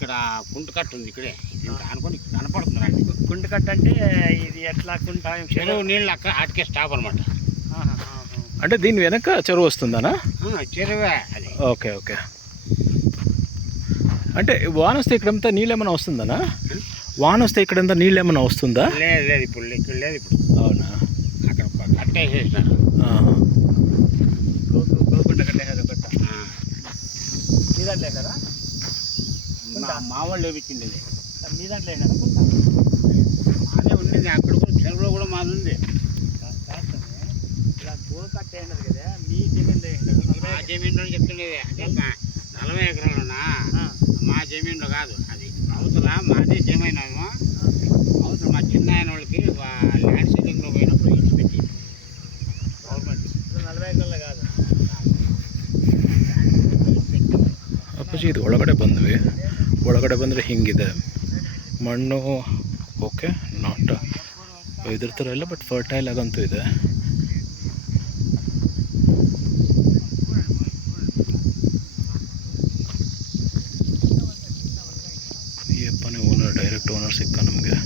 ఇక్కడ కుంటకట్టు ఉంది ఇక్కడే అనుకోని కనపడుతుంది రండి. కుంటకట్టు అంటే ఇది ఎట్లా కుంట చెరువు నీళ్ళు అక్కడ అటుకే స్టాప్ అనమాట. అంటే దీని వెనక చెరువు వస్తుందనా? చెరువే అది. Okay okay. అంటే వాన వస్తే ఇక్కడంతా నీళ్ళు ఏమైనా వస్తుందనా? వాన వస్తే ఇక్కడంతా నీళ్ళు ఏమైనా వస్తుందా? లేదు లేదు, ఇప్పుడు ఇక్కడ లేదు ఇప్పుడు. అవునా? అక్కడ కట్టేసేసినారు. గోకుంట కట్టేసారు కట్ట. మీ దాంట్లో వేసారా? మా వాళ్ళు వేపించింది మీ దాంట్లో వేసారా కుంట? అదే ఉంది అక్కడ కూడా, చెరువులో కూడా మాది ఉంది. ఇలా గోకట్ట వేసినారు కదా, మీ జమీన్ వేసినారు. మా జమీన్లో చెప్తుండేది అదే 40 ఎకరాలున్నా మా జమీన్లో కాదు, అది అవతల మాదే జమైనామో అవతల మా చిన్న ఆయన వాళ్ళకి ల్యాండ్ సెటింగ్లో పోయినప్పుడు ఇచ్చి పెట్టి గవర్నమెంట్ 40 ఎకరాలు కాదు. ಅಪ್ಪಾಜಿ ಇದು ಒಳಗಡೆ ಬಂದ್ವಿ. ಒಳಗಡೆ ಬಂದರೆ ಹಿಂಗಿದೆ ಮಣ್ಣು. ಓಕೆ, ನಾಟ್ ಇದ್ರ ಥರ ಇಲ್ಲ, ಬಟ್ ಫರ್ಟೈಲ್ ಆಗಂತೂ ಇದೆ. ಈ ಅಪ್ಪನೇ ಓನರ್, ಡೈರೆಕ್ಟ್ ಓನರ್ ಸಿಕ್ಕ ನಮಗೆ.